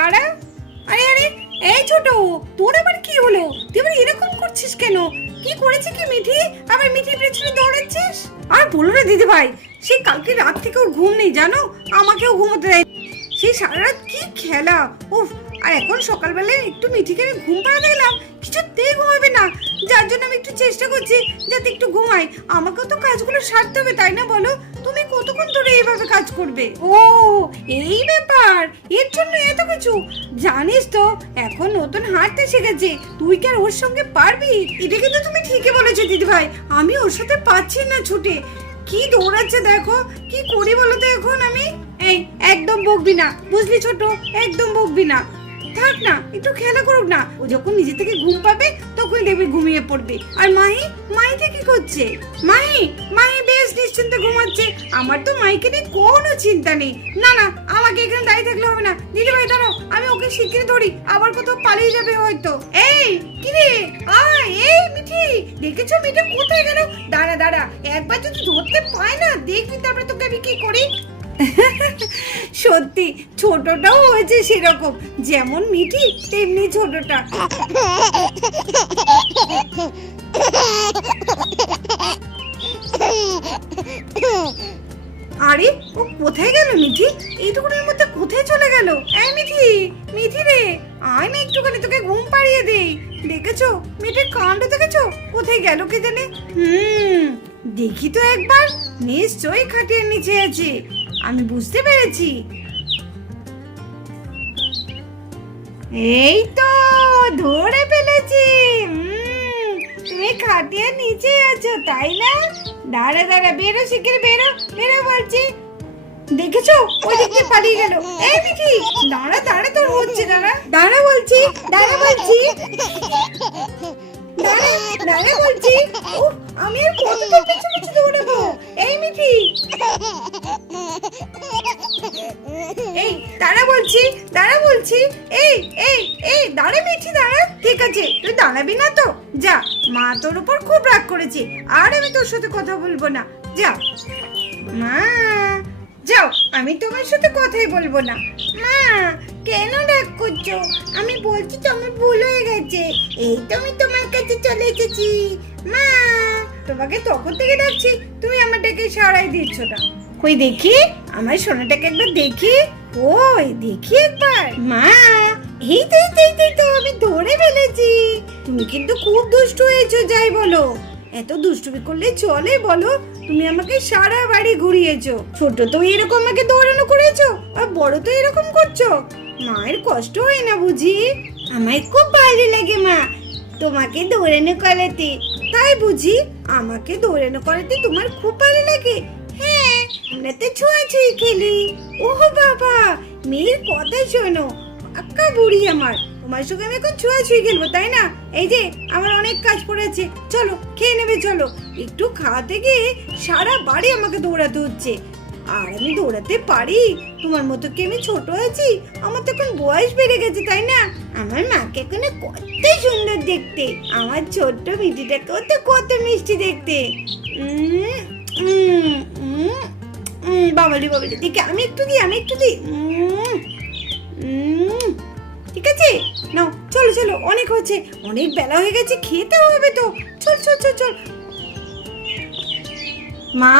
দাঁড়া। আরে আরে, এই ছোট, তোর আবার কি হলো? তুই আবার এরকম করছিস কেন? কি করেছে কি মিঠি? আবার মিঠির পেছনে দৌড়াচ্ছিস? আর বলো না দিদি ভাই, সেই কালকে রাত থেকে ওর ঘুম নেই জানো, আমাকেও ঘুমোতে দেয়। সেই সারা রাত কি খেলা, উফ। আর এখন সকালবেলায় একটু মিঠিকে আমি ঘুম পাড়াতে গেলাম, কিছুতেই ঘুমাবে না। যার জন্য আমি একটু চেষ্টা করছি যাতে একটু ঘুমাই। আমাকেও তো কাজগুলো সারতে হবে, তাই না বলো? তুমি কতক্ষণ ধরে এইভাবে কাজ করবে? ও, এই ব্যাপার, এর জন্য এত কিছু। জানিস তো এখন নতুন হাঁটতে শিখেছে, তুই কি আর ওর সঙ্গে পারবি? এটা কিন্তু তুমি ঠিকই বলেছো দিদি ভাই, আমি ওর সাথে পাচ্ছি না ছুটে। কি দৌড়াচ্ছে দেখো, কি করি বলো তো এখন আমি? এই একদম বকবি না, বুঝলি ছোট, একদম বকবি না। থাক না, একটু খেলা করুক না। ও যখন নিজে থেকে ঘুম পাবে তখন দেখবি ঘুমিয়ে পড়বে। আর মাহিটা কি করছে? মাহি বেশ নিশ্চিন্তে ঘুমাচ্ছে। আমার তো মাইকে নিয়ে কোনো চিন্তা নেই। না না, আমাকে এখানে দাঁড়িয়ে থাকলে হবে না। দিদি ভাই দাঁড়াও, আমি ওকে শিগগিরই ধরি, আবার কোথাও পালিয়ে যাবে হয়তো। এই কি রে, আয়। এই মিঠি, দেখেছো মিঠি কোথায় গেল? দাঁড়া দাঁড়া, একবার যদি ধরতে পাই না, দেখবি তারপরে তোকে আমি কি করি। সত্যি ছোটটাও হয়েছে সেরকম, যেমন মিঠি তেমনি ছোটটা। আরে ও কোথায় গেল মিঠি? এইটুকুনের মধ্যে কোথায় চলে গেল? এই মিঠি, মিঠি রে, আয় না একটুখানি তোকে ঘুম পাড়িয়ে দেই। দেখেছো মিঠির কাণ্ড দেখেছো? কোথায় গেল কে জানে। দেখি তো একবার, নিশ্চয়ই খাটিয়ার নিচে আছে, আমি বুঝতে পেরেছি। এই তো ধরে ফেলেছি। তুমি খাটিয়ার নিচে আছো তাই না? দাঁড়া দাঁড়া, বেরো শিগগির, বেরো বেরো বলছি। দেখেছো ওই দিকে পালিয়ে গেল। এই মিঠি দাঁড়া দাঁড়া, তোর হচ্ছে, দাঁড়া দাঁড়া বলছি, দাঁড়া বলছি, দাঁড়া দাঁড়া বলছি। আমি আর কতটা পিছু পিছু দৌড়াবো? এই মিঠি, এই দাঁড়া বলছি, দাঁড়া বলছি। এই এই এই দাঁড়া মিঠি, দাঁড়া। ঠিক আছে, তুই দাঁড়াবি না তো? যা, মা তোর উপর খুব রাগ করেছে, আর আমি তোর সাথে কথা বলবো না। যা মা, যাও, আমি তোমার সাথে কথাই বলবো না। মা কেন রাগ করছো? আমি বলছি তো আমার ভুল হয়ে গেছে, এই তো আমি তোমার কাছে চলে এসেছি। মা, তোমাকে তখন থেকে ডাকছি, তুমি আমারটাকে সারাই দিচ্ছ না। কই দেখি আমার সোনাটাকে একবার দেখি। ওই দেখি একবার। মা, এই তো আমি ধরে ফেলেছি। তুমি কিন্তু খুব দুষ্টু হয়েছো, যাই বলো। এত দুষ্টুমি করলে চলে বলো? তুমি আমাকে সারা বাড়ি ঘুরিয়েছো। ছোট তো এরকম আমাকে দৌড়ানো করেছো, আর বড় তো এরকম করছো। মায়ের কষ্ট হয় না বুঝি? আমায় খুব ভালো লাগে মা তোমাকে দৌড়ানো করাতে। তাই বুঝি? আমাকে দৌড়ানো করাতে তোমার খুব ভালো লাগে? হ্যাঁ, আমরা তো ছোঁয়াছুঁই খেলি। ওহ বাবা, মেয়ের কথা শোনো। আক্কা বুড়ি আমার, তোমার সঙ্গে আমি এখন ছোঁয়াছুঁই খেলবো তাই না? এই যে আমার অনেক কাজ পড়েছে, চলো খেয়ে নেবে চলো। একটু খাওয়াতে গিয়ে সারা বাড়ি আমাকে দৌড়াতে হচ্ছে। আর আমি দৌড়াতে পারি? তোমার মতো কি আমি ছোট আছি? আমার তো এখন বয়স বেড়ে গেছে তাই না? আমার মাকে এখন কত সুন্দর দেখতে, আমার ছোট্ট মিঠিটাকেও তো কত মিষ্টি দেখতে। বাবালি বাবালি, দেখি আমি একটু দিই। ঠিক আছে, নাও চলো চলো, অনেক হয়েছে, অনেক বেলা হয়ে গেছে, খেতে হবে তো। চল চল চল চল। মা,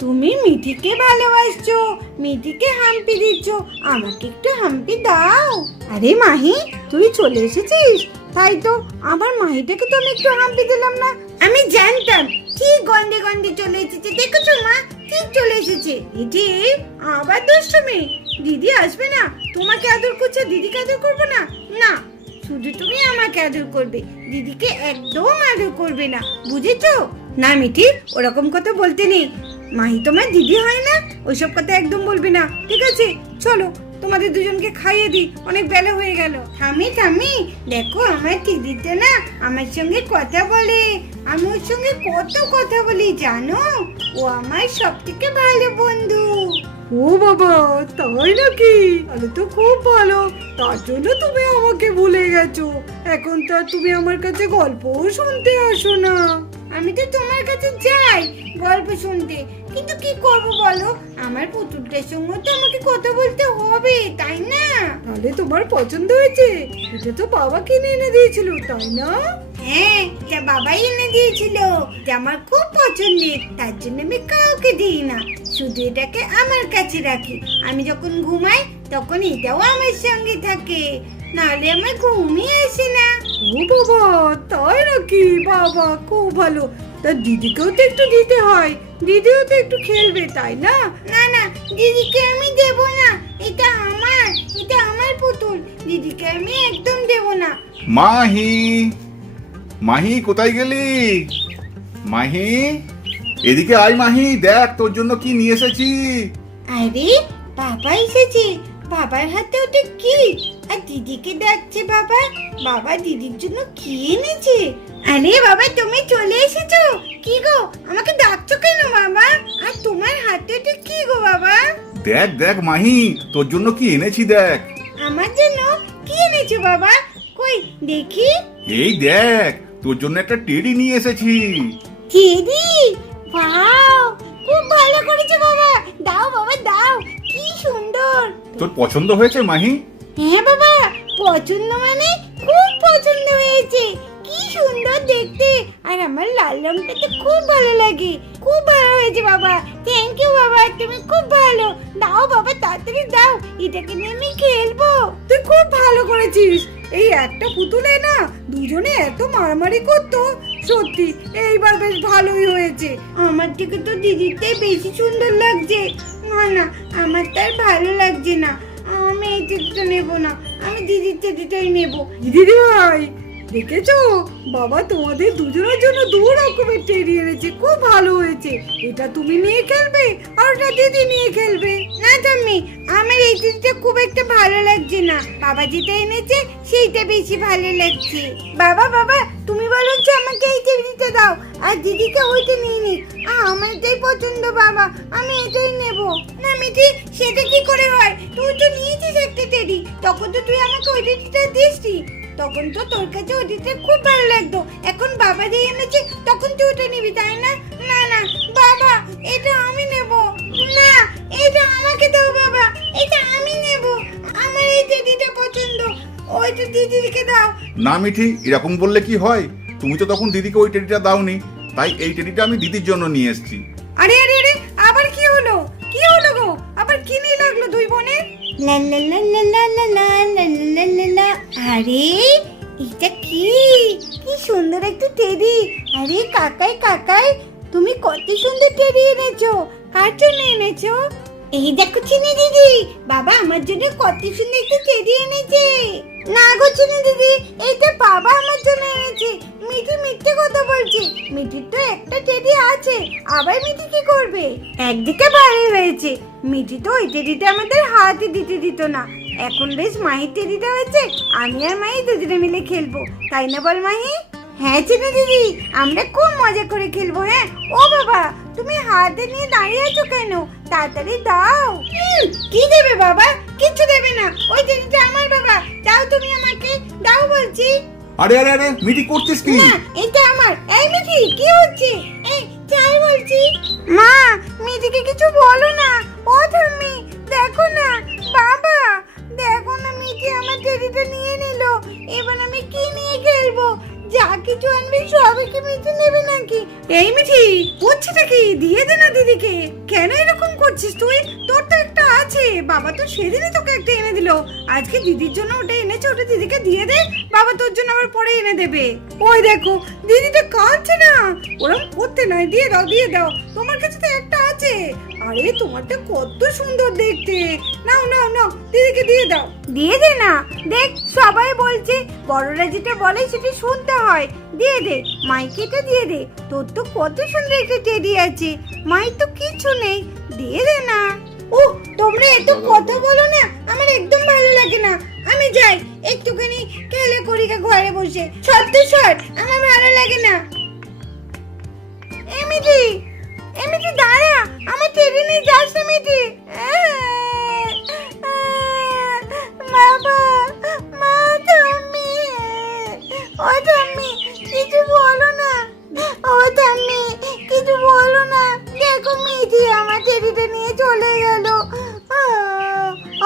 তুমি মিঠিকে ভালোবাসছো, মিঠিকে হাম্পি দিচ্ছ, আমাকে একটু হাম্পি দাও। আরে মাহি, তুই চলে এসেছিস? তাই তো, আমার মাহিটাকে তো আমি একটু হাম্পি দিলাম না। আমি জানতাম ঠিক গন্ধে গন্ধে চলে এসেছে। দেখেছো মা, ঠিক চলে এসেছে। দিদি আবার দুষ্টুমি। দিদি আসবে না, তোমাকে আদর করছে, দিদিকে আদর করবো না? না, শুধু তুমি আমাকে আদর করবে, দিদিকে একদম আদর করবে না, বুঝেছো? না মিঠি, ওরকম কথা বলতে নেই। মাহি তোমার দিদি হয় না, ওইসব কথা একদম বলবি না, ঠিক আছে? চলো তোমাদের দুজনকে খাইয়ে দিই, অনেক বেলা হয়ে গেল। থামি, দেখো আমার দিদিটা না আমার সঙ্গে কথা বলে। আমি ওর সঙ্গে কত কথা বলি জানো? ও আমার সব থেকে ভালো বন্ধু। ও বাবা, তাই নাকি? তাহলে তো খুব ভালো, তার জন্য তুমি আমাকে ভুলে গেছো। এখন তো তুমি আমার কাছে গল্পও শুনতে আসো না। আমি তো তোমার কাছে যাই গল্প শুনতে, কিন্তু কি করব বলো, আমার পুতুলটার সঙ্গে তো আমাকে কথা বলতে হবে তাই না? তাহলে তোমার পছন্দ হয়েছে? এটা তো বাবা কিনে এনে দিয়েছিল, তাই না? হ্যাঁ, এটা বাবাই এনে দিয়েছিল। এটা আমার খুব পছন্দের, তার জন্য আমি কাউকে দিই না, শুধু এটাকে আমার কাছে রাখি। আমি যখন ঘুমাই তখন এটাও আমার সঙ্গে থাকে, নাহলে আমার ঘুমই আসে না। ও বাবা, তাই নাকি? বাবা খুব ভালো। তা দিদিকেও তো একটু দিতে হয়, দিদিও তো একটু খেলবে, তাই না? না না, দিদিকে আমি দেব না, এটা আমার পুতুল, দিদিকে আমি একদম দেব না। মাহি, মাহি কোথায় গেলি? মাহি, এদিকে আয় মাহি, দেখ তোর জন্য কি নিয়ে এসেছি। আরে বাবা এসেছে, বাবার হাতে ওটা কি? আর দিদিকে ডাকছে বাবা। বাবা দিদির জন্য কি এনেছে? আরে বাবা তুমি চলে এসেছো? কি গো, আমাকে ডাকছো কেন বাবা? আর তোমার হাতে ওটা কি গো বাবা? দেখ দেখ মাহি, তোর জন্য কি এনেছি দেখ। আমার জন্য কি এনেছো বাবা? কই দেখি। এই দেখ, তোর জন্য একটা টেডি নিয়ে এসেছি। দিদি, ওয়াও, খুব ভালো করেছো বাবা। দাও বাবা দাও, কি সুন্দর। তোর পছন্দ হয়েছে মাহি? হ্যাঁ বাবা, পছন্দ মানে খুব পছন্দ হয়েছে। কি সুন্দর দেখতে, আর আমার লাল রংটা তো খুব ভালো লাগে। খুব ভালো হয়েছে বাবা, থ্যাংক ইউ বাবা, তুমি খুব ভালো। দাও বাবা তাড়াতাড়ি দাও, এটাকে নিয়ে আমি খেলবো। তুই খুব ভালো করেছিস। এই একটা পুতুলে না দুজনে এত মারামারি করতো, সত্যি এইবার বেশ ভালোই হয়েছে। আমার থেকে তো দিদিরটাই বেশি সুন্দর লাগছে। না না, আমার তার ভালো লাগছে না, আমি এই টেডিটা নেবো না, আমি দিদির টেডিটাই নেবো। দিদি ভাই, দেখেছো বাবা তোমাদের দুজনের জন্য দু রকমের টেডি এনেছে, খুব ভালো হয়েছে। এটা তুমি নিয়ে খেলবে আর ওটা দিদি নিয়ে খেলবে। না ঠাম্মি, আমার এই টেডিটা খুব একটা ভালো লাগছে না, বাবা যেটা এনেছে সেইটা বেশি ভালো লাগছে। বাবা বাবা, তুমি বলো যে আমাকে এই টেডিটা দাও আর দিদিকে ওইটা নিয়ে নিক। আমার এটাই পছন্দ বাবা, আমি এটাই নেব। না মিঠি, সেটা কি করে হয়? তুই তো নিয়েছিস একটা টেডি, তখন তো তুই আমাকে ওই টেডিটা দিসনি, তখন তো তোর কাছে ওইটা খুব ভালো লাগতো। এখন বাবা দিয়ে এনেছে, তখন তুই ওটা নিবি তাই না? না না বাবা, এটা আমি নেব। না, এটা আমাকে দাও বাবা, এটা আমি নেব, আমার এই টেডিটা পছন্দ, ওইটা দিদিকে দাও। না মিঠি, এরকম বললে কি হয়? তুমি তো তখন দিদিকে ওই টেডিটা দাওনি, তাই এই টেডিটা আমি দিদির জন্য নিয়ে এসেছি। আরে আরে আরে, আবার কি হলো? কি হলো গো? আবার কি নিয়ে লাগলো দুই বোনের? লা লা লা লা লা লা লা লা লা লা লা। আরে এটা কি? কি সুন্দর একটা টেডি। আরে কাকাই কাকাই, তুমি কত সুন্দর টেডি এনেছো, কার জন্য এনেছো? এই দেখো চিনি দিদি, বাবা আমার জন্য কত সুন্দর একটা টেডি এনেছে। না গো চিনি দিদি, এটা বাবা আমার জন্য এনেছে। মিঠি মিথ্যে কথা বলছে, মিঠির তো একটা টেডি আছে, আবার মিঠি কি করবে? একদিকে ভালোই হয়েছে, মিঠি তো ওই টেডিটা আমাদের হাতে দিতে দিত না, এখন বেশ মাহির টেডিটা হয়েছে, আমি আর মাহি দুজনে মিলে খেলবো, তাই না বল মাহি? হ্যাঁ চিনি দিদি, আমরা খুব মজা করে খেলবো। হ্যাঁ ও বাবা, তুমি হাতে নিয়ে দাঁড়িয়ে আছো কেন? তাড়াতাড়ি দাও। কি দেবে বাবা? কিচ্ছু দেবে না, ওই টেডিটা আমার বাবা, দাও তুমি আমাকে, দাও বলছি। আরে আরে আরে, মিঠি করছিস কি? না এটা আমার। এই মিঠি কি হচ্ছে? এই চাই বলছি। মা, মিঠিকে কিছু বলো না। ও ঠাম্মি দেখো না, বাবা দেখো না, মিঠি আমার টেডিটা নিয়ে নিল, এবার আমি কি নিয়ে খেলবো? যা কিছু আনবি সবই কি মিঠি নেবে নাকি? এই মিঠি, হচ্ছেটা কি? দিয়ে দে না দিদিকে। কেন এরকম করছিস তুই? তোর তো একটা আছে, বাবা তো সেদিনই তোকে একটা এনে দিল, আজকে দিদির জন্য ওটা এনেছে, ওটা দিদিকে দিয়ে দে, বাবা তোর জন্য আবার পরে এনে দেবে। ওই দেখো দিদিটা কাঁদছে না, ওরম করতে নয়, দিয়ে দাও দিয়ে দাও, তোমার কাছে তো একটা আছে। আরে তোমারটা কত সুন্দর দেখতে, নাও নাও নাও, দিদিকে দিয়ে দাও। দিয়ে দে না, দেখ সবাই বলছে, বড়রা যেটা বলে সেটা শুনতে হয়। দিয়ে দে মাইকে, এটা দিয়ে দে, তোর তো কত সুন্দর একটা টেডি আছে, মাই তো কিছু নেই, দিয়ে দে না। ও তোমরা এত কথা বলো না, আমার একদম ভালো লাগে না, আমি যাই একটুখানি খেলে করি ঘরে বসে। সত্যি শট, আমার ভালো লাগে না। এমিটি, এমিটি দাঁড়া, আমার টেডি নিয়ে যাস না মিটি। বাবা, মা, ঠাম্মি, ও ঠাম্মি কিছু বলো না, ও ঠাম্মি কিছু বলো না, দেখো মিঠি আমার টেডিটা নিয়ে চলে গেল।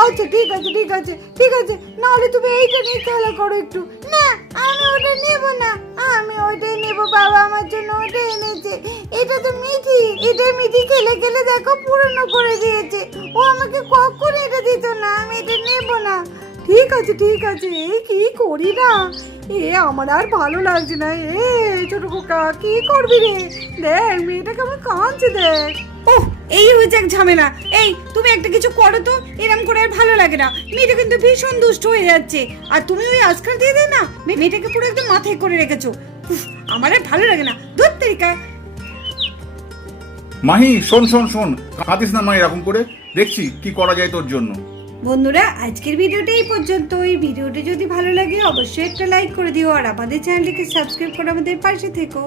আচ্ছা ঠিক ঠিক আছে ঠিক আছে ঠিক আছে, নাহলে তুমি এইটা নিয়ে খেলা করো একটু। না আমি ওটা নেব না, আমি ওইটাই নেব, বাবা আমার জন্য ওটা এনেছে। এটা তো মিঠি, এটা মিঠি খেলে খেলে দেখো পুরনো করে দিয়েছে। ও আমাকে কখন এটা দিত না, আমি এটা নেব না। ঠিক আছে ঠিক আছে, এই কি করি না, এ আমার আর ভালো লাগছে না। এ ছোট খোকা কি করবি রে, দেখ মেয়েটা কেমন কাঁদছে দেখ। ওহ, এই হয়েছে এক ঝামেলা। এই তুমি একটা কিছু করো তো, এরকম করে আর ভালো লাগে না। মেয়েটা কিন্তু ভীষণ দুষ্ট হয়ে যাচ্ছে, আর তুমি ওই আজকাল দিয়ে দে না, মেয়েটাকে পুরো একদম মাথায় করে রেখেছো। উফ, আমার আর ভালো লাগে না, ধুর তেরিকা। মাহি শোন শোন শোন, কাঁদিস না মা এরকম করে, দেখছি কি করা যায় তোর জন্য। বন্ধুরা, আজকের ভিডিওটা এই পর্যন্ত। এই ভিডিওটা যদি ভালো লাগে অবশ্যই একটা লাইক করে দিও, আর আমাদের চ্যানেলটিকে সাবস্ক্রাইব করে আমাদের পাশে থেকো।